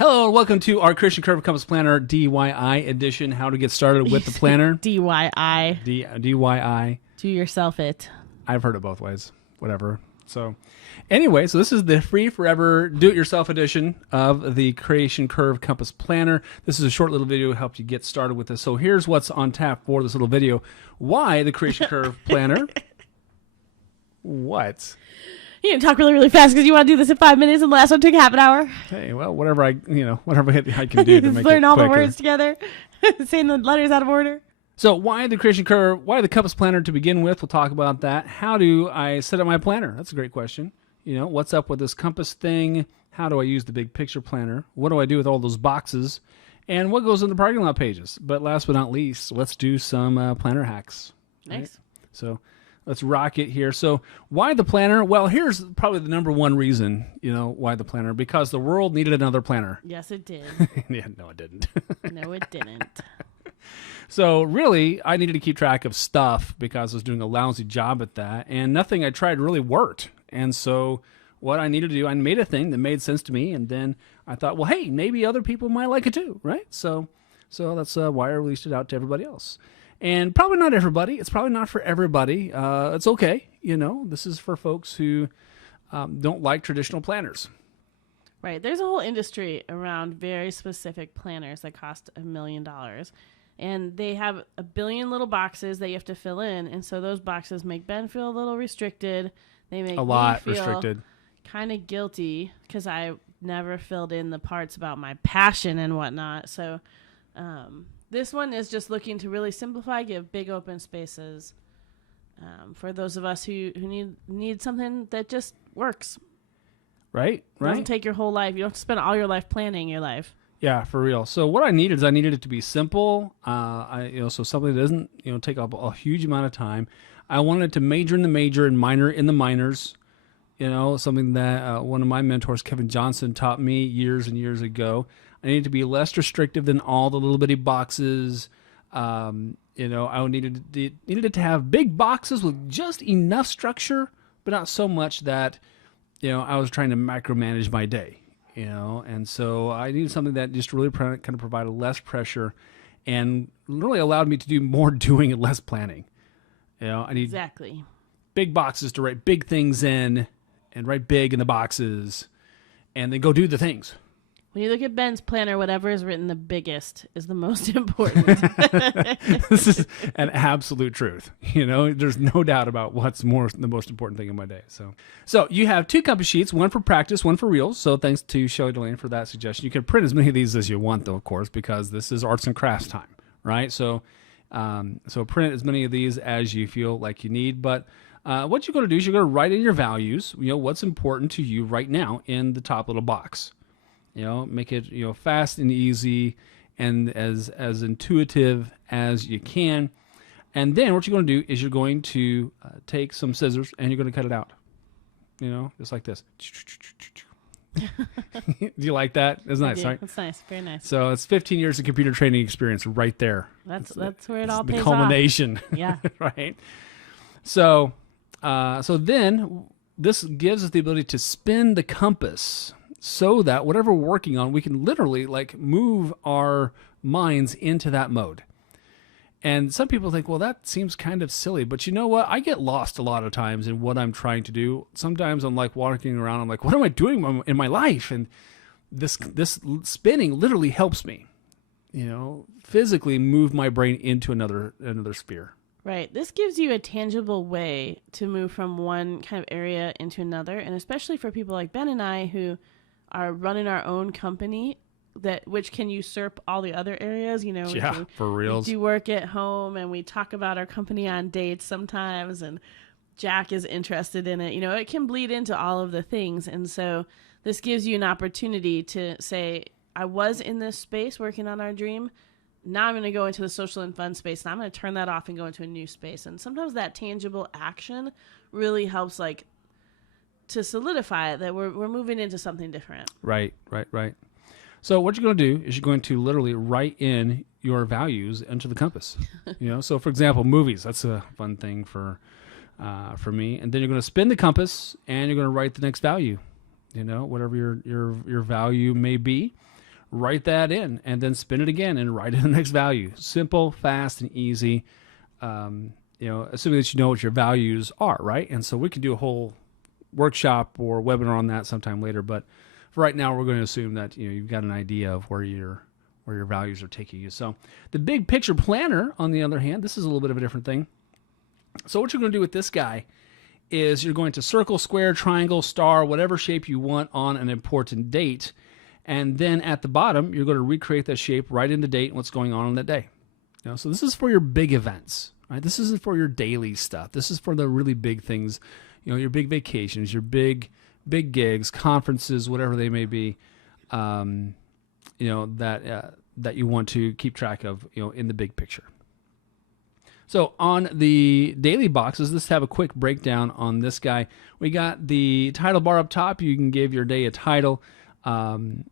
Hello and welcome to our Creation Curve Compass Planner DIY edition. How to get started with the planner. DIY. DIY. Do yourself it. I've heard it both ways. Whatever. So anyway, so this is the free forever do-it-yourself edition of the Creation Curve Compass Planner. This is a short little video to help you get started with this. So here's what's on tap for this little video. Why the Creation Curve Planner? What? You can talk really, really fast because you want to do this in 5 minutes and the last one took half an hour. Hey, well, whatever I can do to Just make learn it all quicker. the words together, saying the letters out of order. So why the Creation Curve? Why the Compass Planner to begin with? We'll talk about that. How do I set up my planner? That's a great question. You know, what's up with this compass thing? How do I use the big picture planner? What do I do with all those boxes? And what goes in the parking lot pages? But last but not least, let's do some planner hacks. Nice. Right? So let's rock it here. So why the planner? Well, here's probably the number one reason, why the planner. Because the world needed another planner. Yes, it did. Yeah, no, it didn't. No, it didn't. So really, I needed to keep track of stuff because I was doing a lousy job at that, and nothing I tried really worked. And so what I needed to do, I made a thing that made sense to me, and then I thought, well, hey, maybe other people might like it too, right? So that's why I released it out to everybody else. And probably not everybody. It's probably not for everybody. It's okay. This is for folks who don't like traditional planners. Right. There's a whole industry around very specific planners that cost $1 million. And they have a billion little boxes that you have to fill in. And so those boxes make Ben feel a little restricted. They make A lot me feel restricted. kind of guilty because I never filled in the parts about my passion and whatnot. So this one is just looking to really simplify, give big open spaces for those of us who need something that just works. Right? Doesn't take your whole life. You don't have to spend all your life planning your life. Yeah, for real. So what I needed it to be simple. So something that doesn't, take up a huge amount of time. I wanted it to major in the major and minor in the minors. Something that one of my mentors, Kevin Johnson, taught me years and years ago. I needed to be less restrictive than all the little bitty boxes. I needed it to have big boxes with just enough structure, but not so much that, I was trying to micromanage my day. And so I needed something that just really kind of provided less pressure and really allowed me to do more doing and less planning. I need Exactly. big boxes to write big things in and write big in the boxes and then go do the things. When you look at Ben's planner, whatever is written the biggest is the most important. This is an absolute truth. There's no doubt about what's the most important thing in my day. So you have 2 compass sheets, one for practice, one for reels. So thanks to Shelley Delane for that suggestion. You can print as many of these as you want, though, of course, because this is arts and crafts time, right? So print as many of these as you feel like you need. But what you're going to do is you're going to write in your values, what's important to you right now in the top little box. Make it, fast and easy and as intuitive as you can. And then what you're going to do is you're going to take some scissors and you're going to cut it out, just like this. Do you like that? It's nice, right? That's nice. Very nice. So it's 15 years of computer training experience right there. That's where it all pays the off. culmination. Yeah. Right. So then this gives us the ability to spin the compass so that whatever we're working on, we can literally move our minds into that mode. And some people think, well, that seems kind of silly, but you know what? I get lost a lot of times in what I'm trying to do. Sometimes I'm walking around, I'm like, what am I doing in my life? And this spinning literally helps me, physically move my brain into another sphere. Right. This gives you a tangible way to move from one kind of area into another. And especially for people like Ben and I who are running our own company which can usurp all the other areas, For reals. We do work at home and we talk about our company on dates sometimes and Jack is interested in it. It can bleed into all of the things. And so this gives you an opportunity to say, I was in this space working on our dream. Now I'm going to go into the social and fun space and I'm going to turn that off and go into a new space. And sometimes that tangible action really helps to solidify that we're moving into something different. Right. So what you're going to do is you're going to literally write in your values into the compass. So for example, movies, that's a fun thing for me. And then you're going to spin the compass and you're going to write the next value, whatever your value may be. write that in, and then spin it again and write in the next value. Simple, fast, and easy. Assuming that you know what your values are, right? And so we could do a whole workshop or webinar on that sometime later. But for right now, we're going to assume that you've got an idea of where your values are taking you. So the big picture planner, on the other hand, this is a little bit of a different thing. So what you're going to do with this guy is you're going to circle, square, triangle, star, whatever shape you want on an important date. And then at the bottom, you're going to recreate that shape right in the date and what's going on that day. So this is for your big events, right? This isn't for your daily stuff. This is for the really big things, your big vacations, your big gigs, conferences, whatever they may be, that you want to keep track of, in the big picture. So on the daily boxes, let's have a quick breakdown on this guy. We got the title bar up top. You can give your day a title, and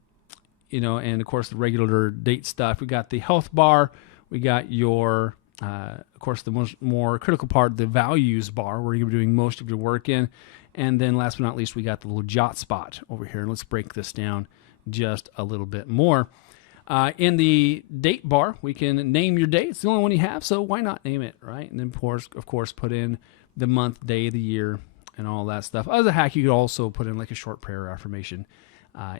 of course the regular date stuff. We got the health bar. We got your, of course, the more critical part, the values bar, where you're doing most of your work in. And then last but not least, we got the little jot spot over here. And let's break this down just a little bit more. In the date bar, we can name your date. It's the only one you have, so why not name it, right? And then, of course, put in the month, day, the year, and all that stuff. As a hack, you could also put in like a short prayer or affirmation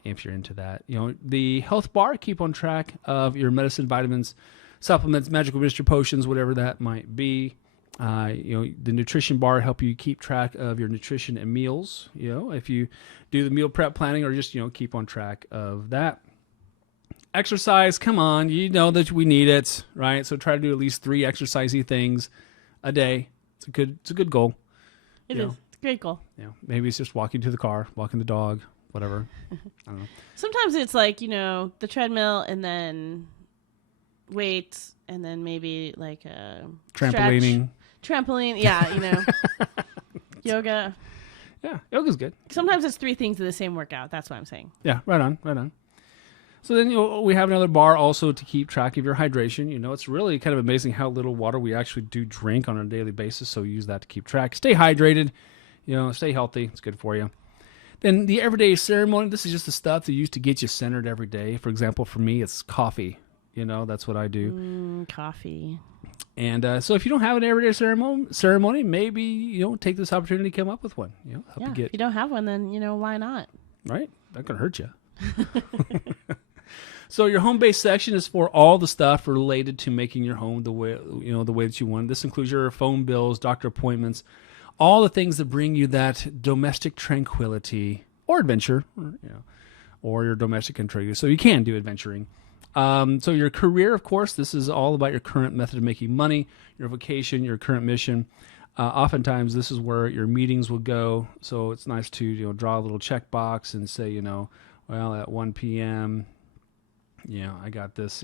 if you're into that. The health bar, keep on track of your medicine, vitamins, supplements, magical mystery potions, whatever that might be. The nutrition bar help you keep track of your nutrition and meals. If you do the meal prep planning or just keep on track of that. Exercise, come on, you know that we need it, right? So try to do at least 3 exercisey things a day. It's a good goal. It is. It's a great goal. Maybe it's just walking to the car, walking the dog, whatever. I don't know. Sometimes it's like the treadmill and then weights and then maybe like a trampolining. Trampoline, yeah, yoga. Yeah, yoga's good. Sometimes it's 3 things in the same workout. That's what I'm saying. Yeah, right on. So then we have another bar also to keep track of your hydration. It's really kind of amazing how little water we actually do drink on a daily basis. So use that to keep track. Stay hydrated, stay healthy. It's good for you. Then the everyday ceremony. This is just the stuff that used to get you centered every day. For example, for me, it's coffee. That's what I do. Coffee. And so if you don't have an everyday ceremony, maybe take this opportunity to come up with one. Help you get. If you don't have one, then why not? Right, not gonna hurt you. So your home base section is for all the stuff related to making your home the way that you want. This includes your phone bills, doctor appointments, all the things that bring you that domestic tranquility or adventure, or your domestic intrigue. So you can do adventuring. So your career, of course, this is all about your current method of making money, your vocation, your current mission. Oftentimes, this is where your meetings will go. So it's nice to draw a little checkbox and say, well, at 1 p.m., I got this,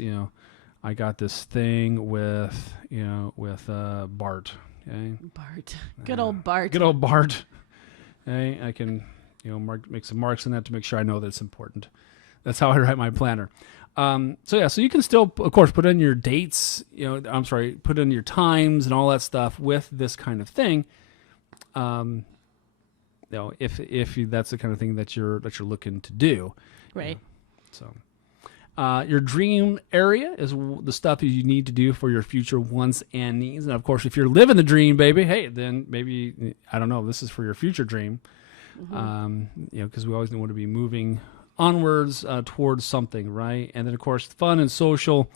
thing with Bart. Okay? Bart, good old Bart. Good old Bart. Okay, I can, make some marks in that to make sure I know that it's important. That's how I write my planner. So you can still, of course, put in your dates, put in your times and all that stuff with this kind of thing. If that's the kind of thing that you're looking to do. Right. Your dream area is the stuff that you need to do for your future wants and needs. And of course, if you're living the dream, baby, hey, then maybe, I don't know, this is for your future dream. Because we always want to be moving onwards towards something, right? And then, of course, fun and social.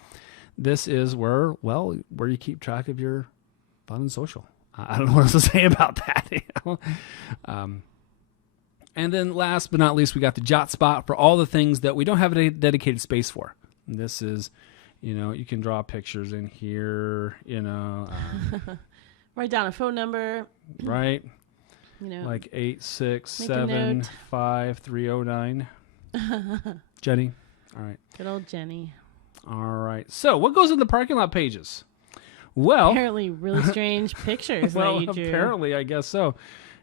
This is where you keep track of your fun and social. I don't know what else to say about that. And then last but not least, we got the jot spot for all the things that we don't have a dedicated space for. And this is, you can draw pictures in here, Write down a phone number. Right. Like 867-5309. Jenny. All right. Good old Jenny. All right. So what goes in the parking lot pages? Well, apparently really strange pictures that you drew. Apparently, I guess so.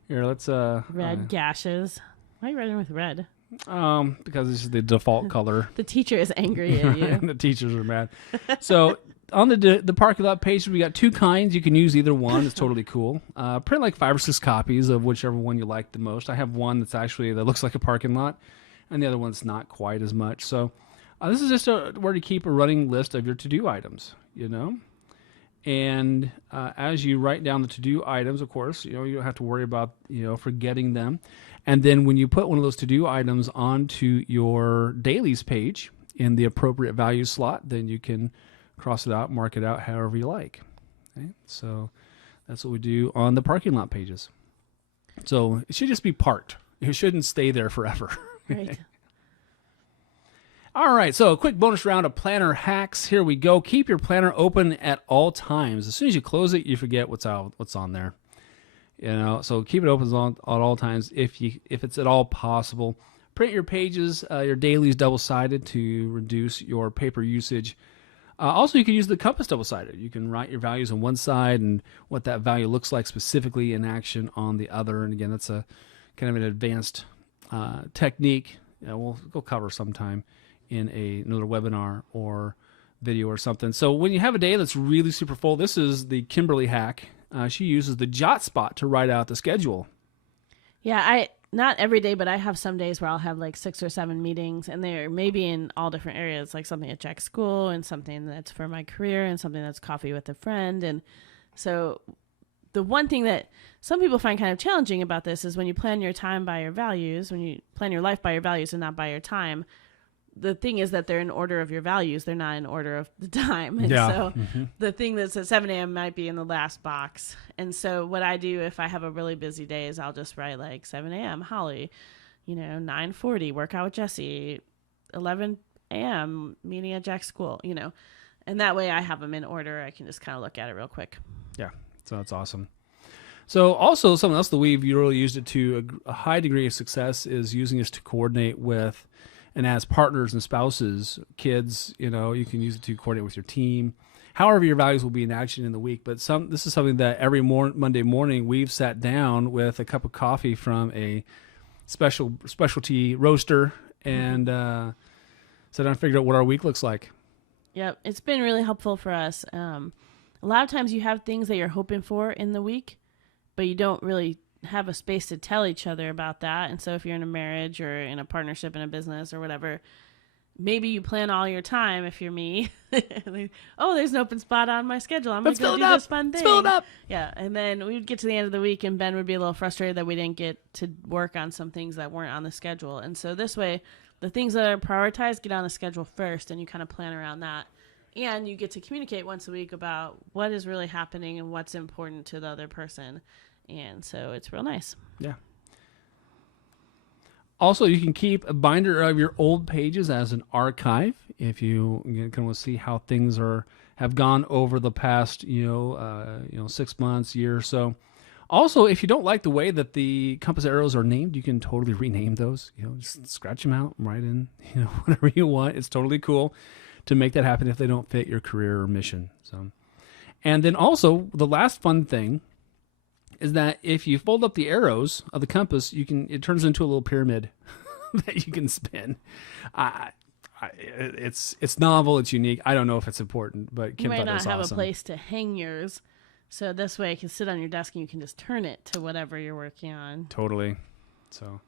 Here, let's red gashes. Why are you writing with red? Because this is the default color. The teacher is angry at you. The teachers are mad. So on the parking lot page, we got 2 kinds. You can use either one. It's totally cool. Print like 5 or 6 copies of whichever one you like the most. I have one that looks like a parking lot, and the other one's not quite as much. So This is just where to keep a running list of your to-do items, you know? And as you write down the to-do items, of course, you don't have to worry about, forgetting them. And then when you put one of those to-do items onto your dailies page in the appropriate value slot, then you can cross it out, mark it out however you like. Okay? So that's what we do on the parking lot pages. So it should just be parked. It shouldn't stay there forever. Right. All right, so a quick bonus round of planner hacks. Here we go. Keep your planner open at all times. As soon as you close it, you forget what's on there. So keep it open at all times if it's at all possible. Print your pages, your dailies double-sided to reduce your paper usage. Also, you can use the compass double-sided. You can write your values on one side and what that value looks like specifically in action on the other. And again, that's a kind of an advanced technique. We'll cover sometime in another webinar or video or something. So when you have a day that's really super full, this is the Kimberly hack. She uses the JotSpot to write out the schedule. Yeah, not every day, but I have some days where I'll have like 6 or 7 meetings, and they're maybe in all different areas, like something at Jack's school and something that's for my career and something that's coffee with a friend. And so the one thing that some people find kind of challenging about this is when you plan your time by your values, when you plan your life by your values and not by your time, the thing is that they're in order of your values. They're not in order of the time. And so the thing that's at 7 a.m. might be in the last box. And so what I do if I have a really busy day is I'll just write like 7 a.m. Holly, 9:40, workout with Jesse, 11 a.m. meeting at Jack's school, and that way I have them in order. I can just kind of look at it real quick. Yeah. So that's awesome. So also something else that we've really used it to a high degree of success is using this to coordinate with and as partners and spouses, kids, you can use it to coordinate with your team. However, your values will be in action in the week. But this is something that every Monday morning we've sat down with a cup of coffee from a specialty roaster and sat down and figured out what our week looks like. Yep, it's been really helpful for us. A lot of times you have things that you're hoping for in the week, but you don't really have a space to tell each other about that. And so if you're in a marriage or in a partnership in a business or whatever, maybe you plan all your time. If you're me, there's an open spot on my schedule. I'm going to go do this fun thing. Let's fill it up. Yeah. And then we would get to the end of the week and Ben would be a little frustrated that we didn't get to work on some things that weren't on the schedule. And so this way, the things that are prioritized get on the schedule first and you kind of plan around that. And you get to communicate once a week about what is really happening and what's important to the other person. And so it's real nice. Yeah. Also, you can keep a binder of your old pages as an archive if you can see how things have gone over the past 6 months, year or so. Also, if you don't like the way that the compass arrows are named, you can totally rename those. Just scratch them out, write in whatever you want. It's totally cool to make that happen if they don't fit your career or mission. So, and then also the last fun thing is that if you fold up the arrows of the compass, it turns into a little pyramid that you can spin. It's novel, it's unique. I don't know if it's important, but Kim you might thought it was not have awesome. A place to hang yours, so this way it can sit on your desk and you can just turn it to whatever you're working on. Totally. So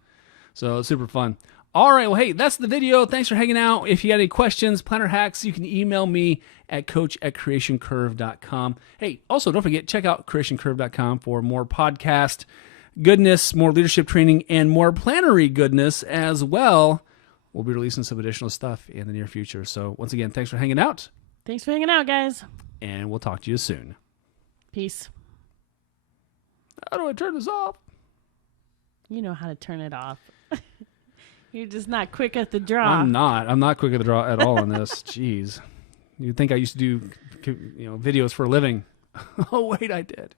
it's super fun. All right, well, hey, that's the video. Thanks for hanging out. If you got any questions, planner hacks, you can email me at coach@creationcurve.com. Hey, also, don't forget, check out creationcurve.com for more podcast goodness, more leadership training, and more plannery goodness as well. We'll be releasing some additional stuff in the near future. So once again, thanks for hanging out. Thanks for hanging out, guys. And we'll talk to you soon. Peace. How do I turn this off? You know how to turn it off. You're just not quick at the draw. I'm not quick at the draw at all on this. Jeez. You'd think I used to do videos for a living. Oh, wait, I did.